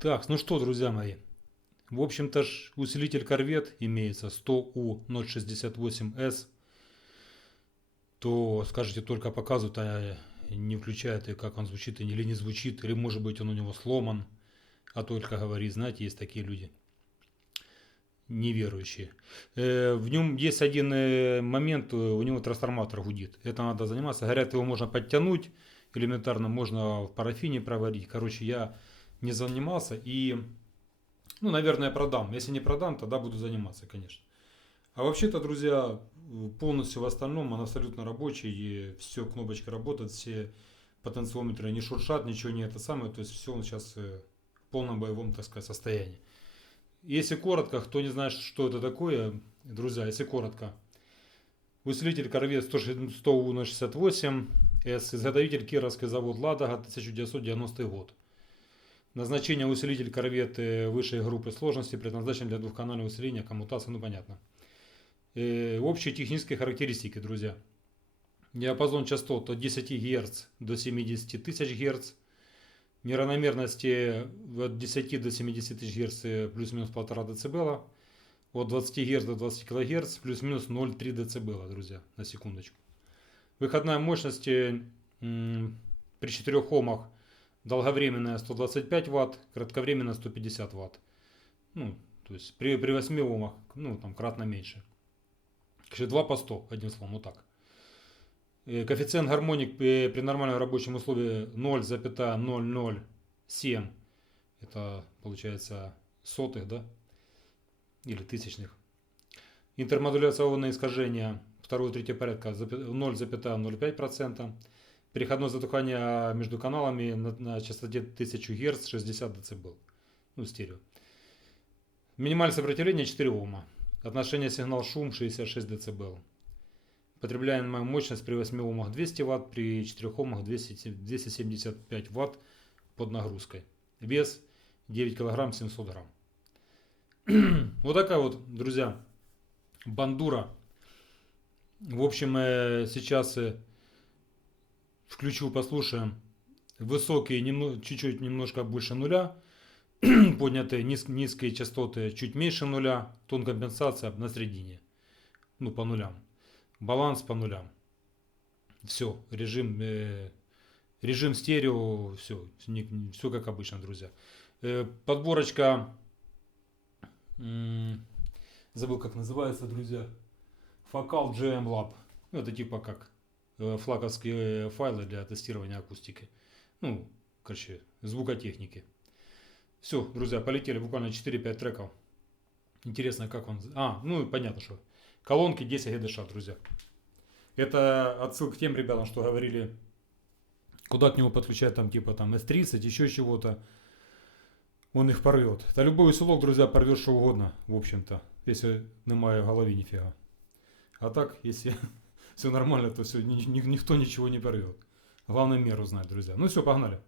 Так, ну что, друзья мои, в общем-то ж усилитель Корвет имеется 100У-068С, то скажете, только показывают, а не включает, и как он звучит или не звучит, или может быть он у него сломан, а только говорит, знаете, есть такие люди неверующие. В нем есть один момент, у него трансформатор гудит, это надо заниматься, говорят, его можно подтянуть, элементарно можно в парафине проварить, короче, я не занимался и, ну, наверное, продам, если не продам, тогда буду заниматься, конечно. А вообще-то, друзья, полностью в остальном он абсолютно рабочий, и все, кнопочка работает, все потенциометры не шуршат, ничего не это самое, то есть все он сейчас в полном боевом, так сказать, состоянии. Если коротко, кто не знает, что это такое, друзья, если коротко, усилитель Корвет 100У-068С, изготовитель Кировский завод Ладога, 1990 год. Назначение усилитель Корвет высшей группы сложности, предназначен для двухканального усиления, коммутации, ну понятно. Общие технические характеристики, друзья. Диапазон частот от 10 Гц до 70 тысяч Гц. Неравномерности от 10 до 70 тысяч Гц плюс-минус 1,5 дБ. От 20 Гц до 20 кГц плюс-минус 0,3 дБ, друзья, на секундочку. Выходная мощность при 4 Омах долговременная 125 Вт, кратковременная 150 Вт. Ну, то есть при 8 Омах, ну, там кратно меньше. 2 по 100, одним словом, вот так. Коэффициент гармоник при нормальном рабочем условии 0,007. Это получается сотых, да? Или тысячных. Интермодуляционное искажение 2-3 порядка 0,05%. Переходное затухание между каналами на частоте 1000 Гц 60 дБ. Ну, стерео. Минимальное сопротивление 4 Ома. Отношение сигнал-шум 66 дБ. Потребляемая мощность при 8 Омах 200 Вт, при 4 Омах 275 Вт под нагрузкой. Вес 9 кг 700 грамм. Вот такая вот, друзья, бандура. В общем, сейчас включу, послушаем. Высокие, чуть-чуть немножко больше нуля. Поднятые низкие частоты чуть меньше нуля. Тон компенсация на средине. Ну, по нулям. Баланс по нулям. Все, режим стерео, все как обычно, друзья. Подборочка, забыл как называется, друзья. Фокал GM Lab. Это типа как флаговские файлы для тестирования акустики. Ну, короче, звукотехники. Все, друзья, полетели, буквально 4-5 треков. Интересно, как он... ну и понятно, что колонки 10ГДШ, друзья. Это отсылка к тем ребятам, что говорили, куда к нему подключать там типа там S30, еще чего-то. Он их порвет. Да любой усилок, друзья, порвет что угодно, в общем-то. Если немає в голове нифига. А так, если все нормально, то все, никто ничего не порвет. Главное меру знать, друзья. Ну все, погнали.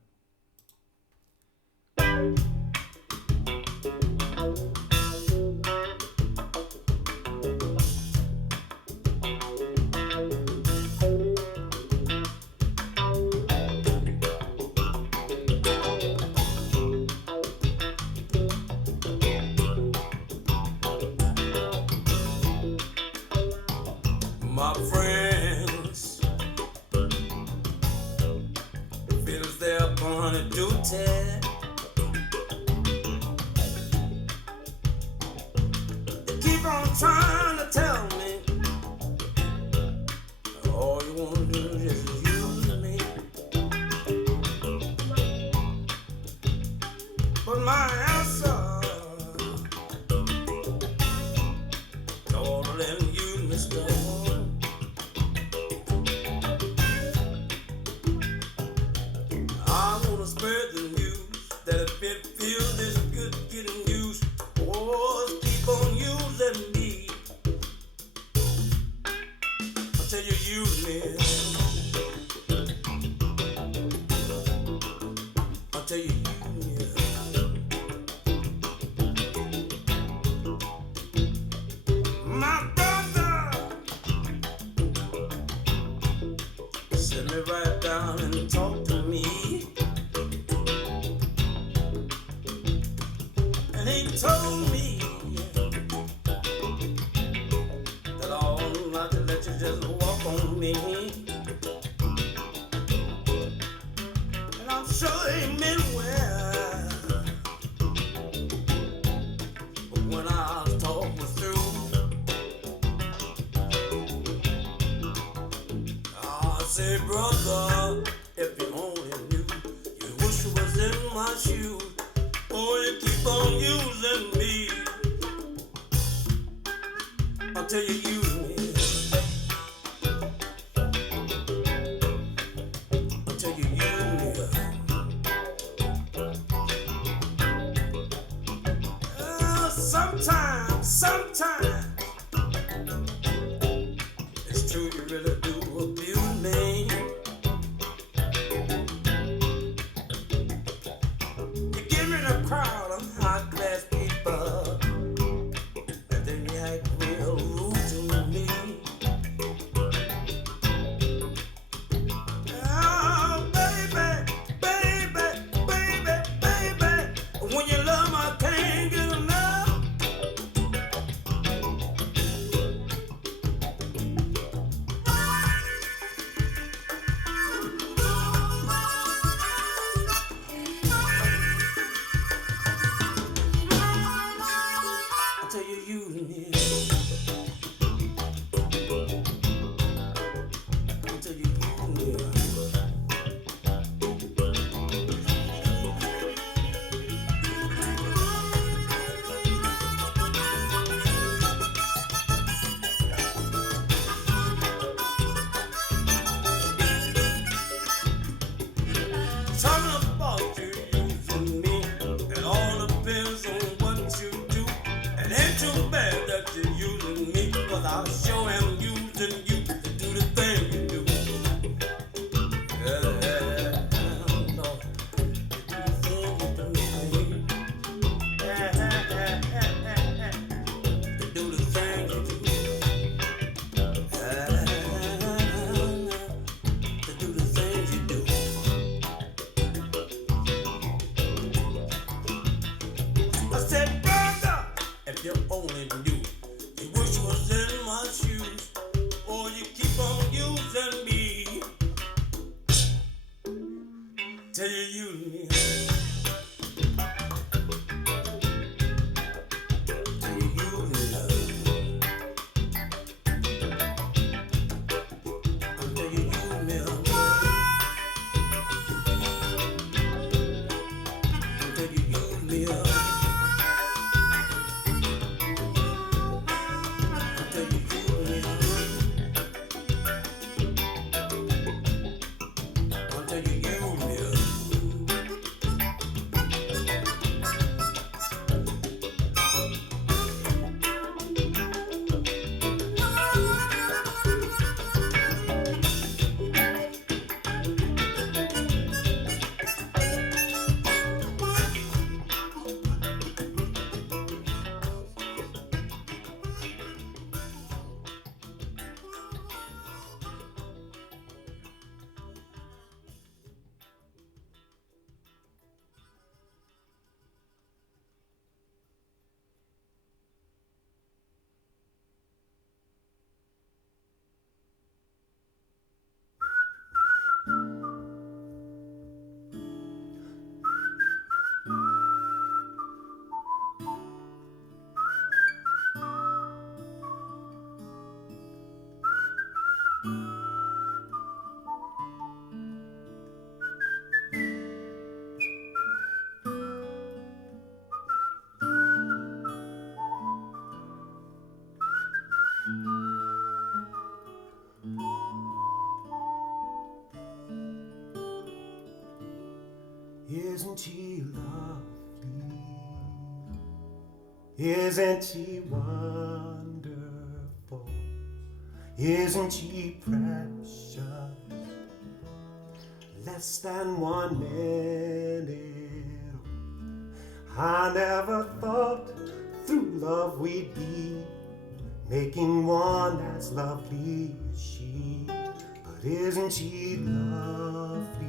My friends feels their upon duty. They keep on trying to tell me all you wanna do is just use me. But my answer to all of them use me stuff. Spread the news that if it feels this good getting used, oh, keep on using me until you use me, until you use me. My brother, sit me right down and talk to me. They told me that I'd like to let you just walk on me. And I'm sure they meant well. But when our talk was through, I said, brother, if you only knew, you wish you was in my shoes. Oh, you keep on using me until you use me. Until you use me. Sometimes it's true you really do abuse me. You give me the crowd of high class people, and then you act real rude to me. Oh, baby, baby, baby, baby, when you love me, I can't get enough. Until you use me. Until you use me. Talking about you using me, it all depends on what you do. And ain't too bad that you're using me, 'cause I sure am using you to do the thing you do. Yeah, no, you do the thing you do. You do the thing you do. To do the things you do. I said, brother, if you only knew, you wish you was in my shoes, or you keep on using me till you use me. Till you use me, love. Until you use me, love. Until you use me, love. Until you use me, love. Until you use me, love. Isn't she lovely? Isn't she wonderful? Isn't she precious? Less than 1 minute. I never thought through love we'd be making one as lovely as she. But isn't she lovely?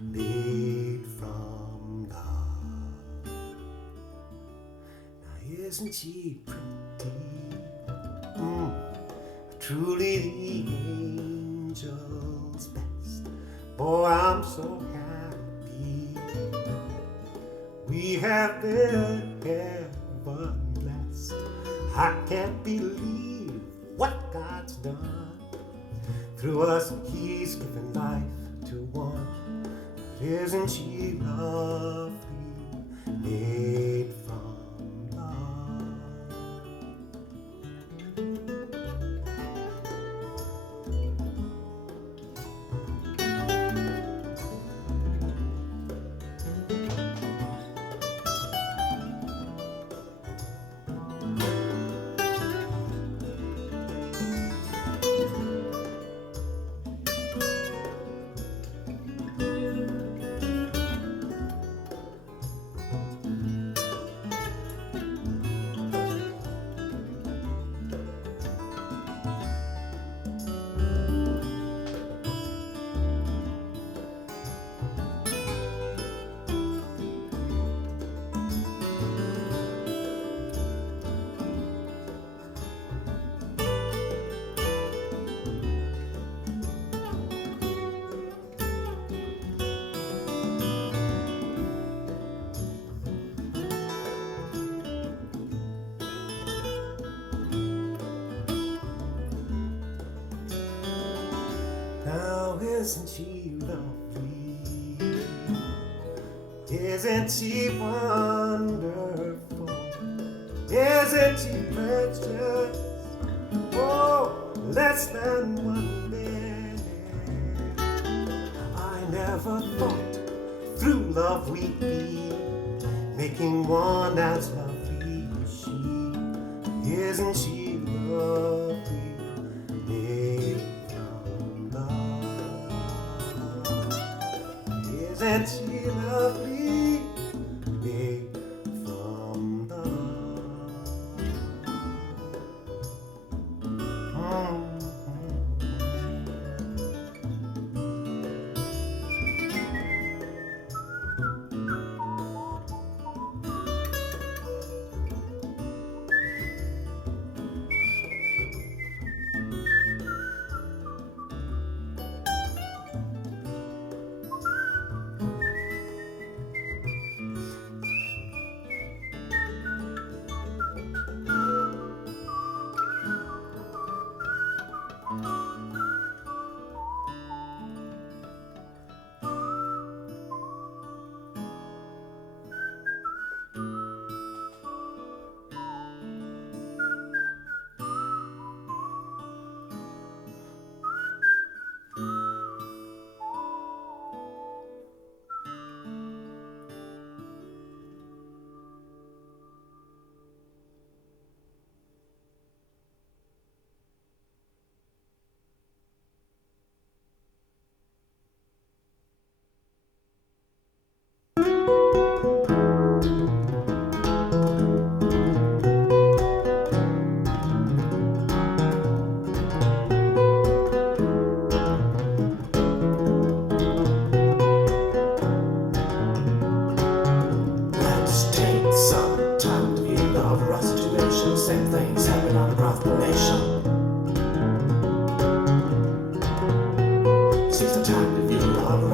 Made from love. isn't she pretty? Truly the angel's best. Boy, I'm so happy. We have been heaven blessed. I can't believe what God's done. Through us, He's given life to one. Isn't she lovely? Made from love. Now isn't she lovely? Isn't she wonderful? Isn't she precious? Oh, less than 1 minute. I never thought through love we'd be making one as lovely as she. Isn't she lovely? Made from love. Isn't she lovely? Made from love.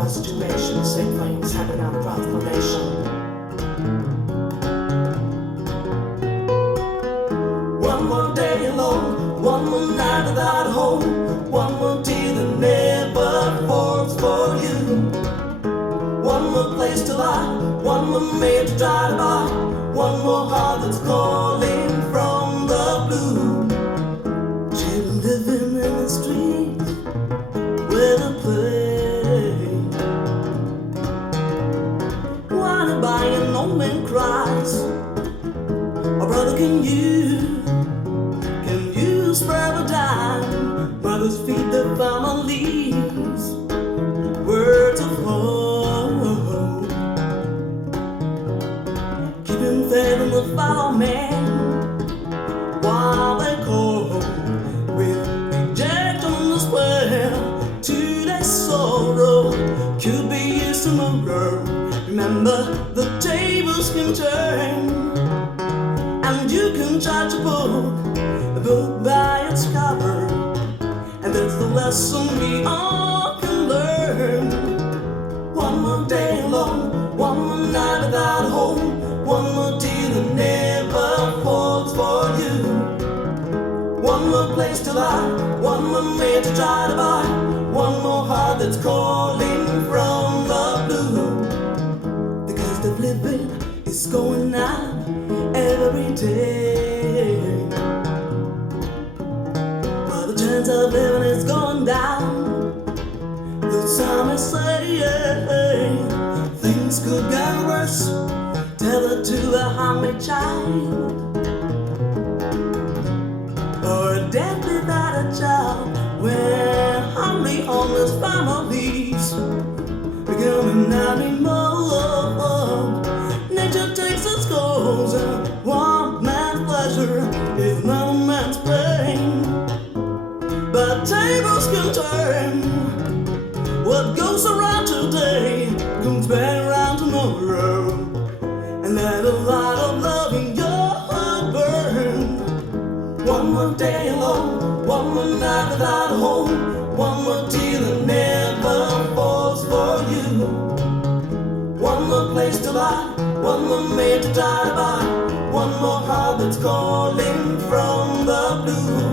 Situation, same things happen out of transformation. One more day alone, one more night without home, one more tear that never falls for you. One more place to lie, one more maid to try to buy, one more heart that's calling from the blue. Children living in the streets where the play. Buying an old man cries, oh brother, can you spare a dime? Brothers feed their families words of hope, keeping faith in the fellow man while they cope with rejection and despair to their sorrow. Could be used tomorrow. Remember, the tables can turn, and you judge a book by its cover, and that's the lesson we all can learn. One more day alone, one more night without home, one more tear that never falls for you. One more place to lie, one more man to try to buy, one more heart that's calling from the blue. The cost of living is going up every day, but the chance of living is going down. The some say things could get worse. Tell it to a hungry child, or a death without a child. When hungry homeless families become an animal, nature takes its course, and one man's pleasure is another man's pain. But tables can turn. What goes around today comes back around tomorrow, and let a light of love in your heart burn. One more day alone, one more night without a home, one more tear that never falls for you. One more place to lie, one more man to try to buy, one more heart that's calling from the blue.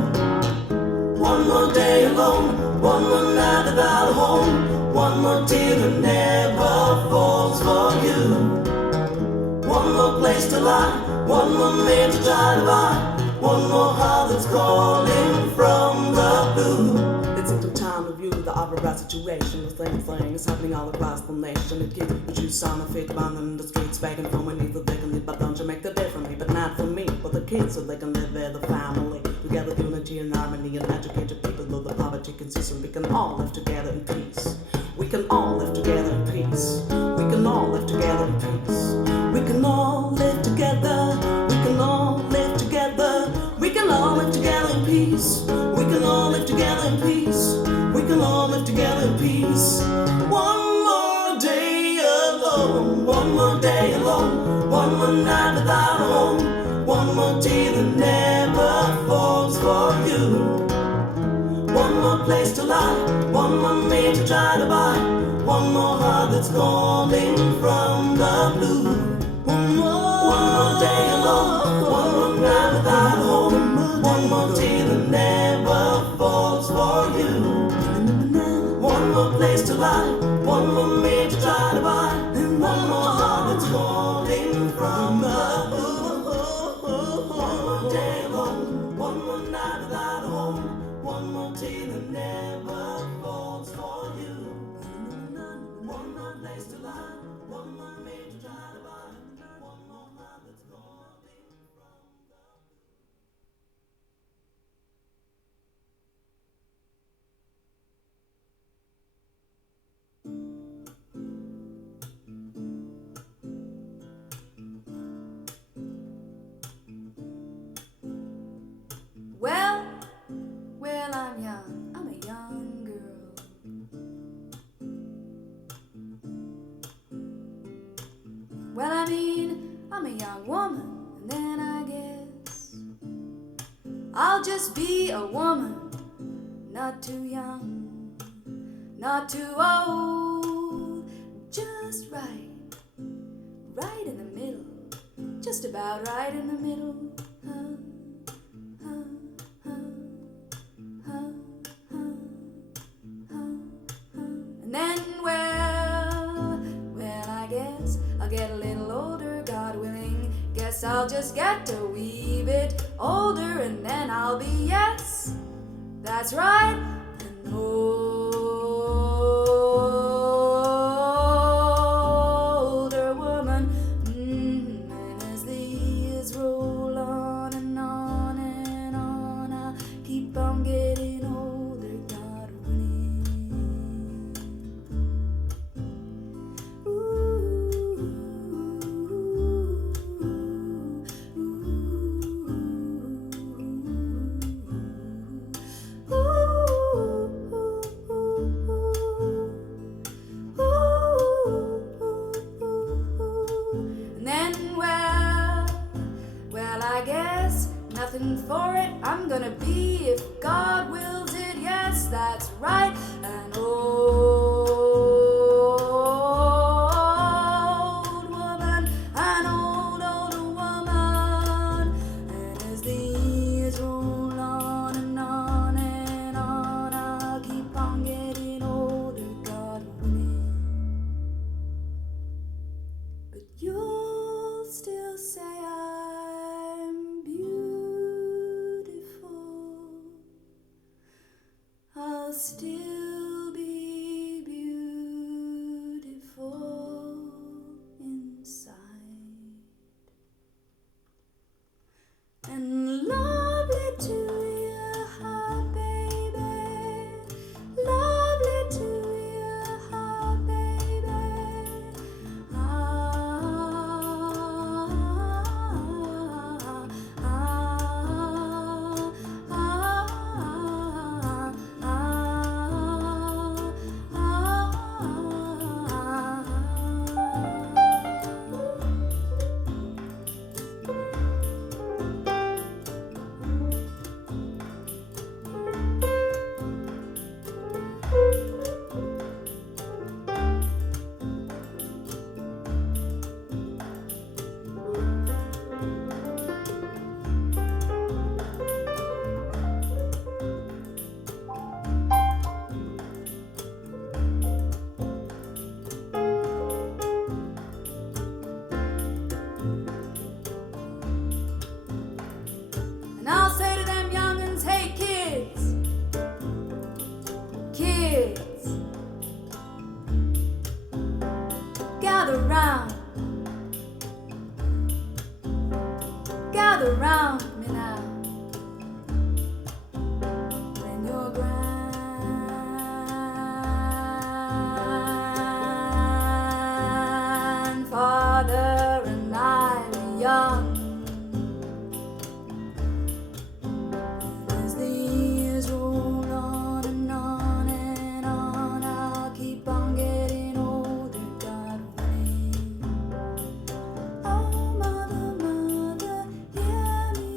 One more day alone, one more night without a home, one more tear that never falls for you. One more place to lie, one more man to try to buy, one more heart that's calling from the blue. It's into time to view the opera situation. The same thing is happening all across the nation. The kids who choose sound of fit bound in the streets, begging for money so they can live, but don't you make the differently, but not for me, but the kids so they can live with the family. Together unity and harmony and educated people, though the poverty can cease, and we can all live together in peace. We can all live together in peace. We can all live together in peace. We can all live together. We can all live together. We can all live together in peace. We can all live together in peace. We can all live together in peace. One more day alone. One more day alone. One more night without a home. One more tear that never falls for you. One more place to lie, one more man to try to buy, one more heart that's calling from the blue. One more day alone, one more night without a home, one more tear that never falls for you. One more place to lie, one more man to try to buy, and one more heart that's calling from the blue. One more day alone, one more night without a home. One more tear that never falls for you. One more place to lie, one more man to try to buy, one more heart that's calling from the... Well, I'm young, I'm a young girl. Well, I mean, I'm a young woman, and then I guess I'll just be a woman, not too young, not too old, just right, right in the middle, just about right in the middle. And then, well, I guess I'll get a little older, God willing. Guess I'll just get a wee bit older, and then I'll be, yes, that's right, an older woman. And as the years roll on and on and on, I'll keep on getting older, God willing. And then, well, I guess nothing for it. I'm gonna be if God wills it. Yes, that's right. An old woman, an old woman. And as the years roll on and on and on, I'll keep on getting older, God willing. But you'll still say I'm beautiful. I'll still be beautiful inside. And lovely to you, baby. Lovely to you, baby. And I'll say to them young'uns, hey kids, kids, gather round me now. When your grandfather and I were young, as the years roll on and on and on, I'll keep on getting older, God willing. Oh, mother, mother, hear me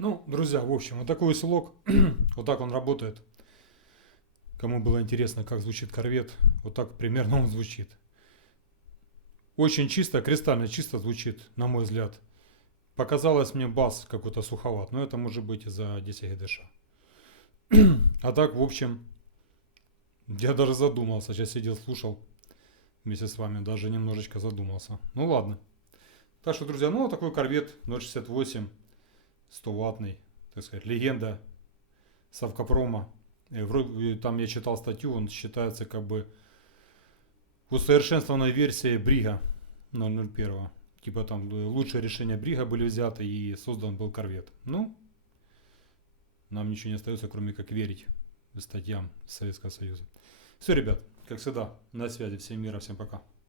Ну, друзья, в общем, вот такой усилок, вот так он работает. Кому было интересно, как звучит корвет, вот так примерно он звучит. Очень чисто, кристально чисто звучит, на мой взгляд. Показалось мне бас какой-то суховат, но это может быть из-за 10ГДШ. А так, в общем, я даже задумался, сейчас сидел, слушал вместе с вами, даже немножечко задумался. Ну ладно. Так что, друзья, ну вот такой корвет 068, 100-ваттный, так сказать, легенда с Аккомпрома. Вроде там я читал статью, он считается как бы усовершенствованной версией Брига 001. Типа там лучшие решения Брига были взяты и создан был корвет. Ну, нам ничего не остается, кроме как верить статьям Советского Союза. Все, ребят, как всегда, на связи. Всем мира, всем пока.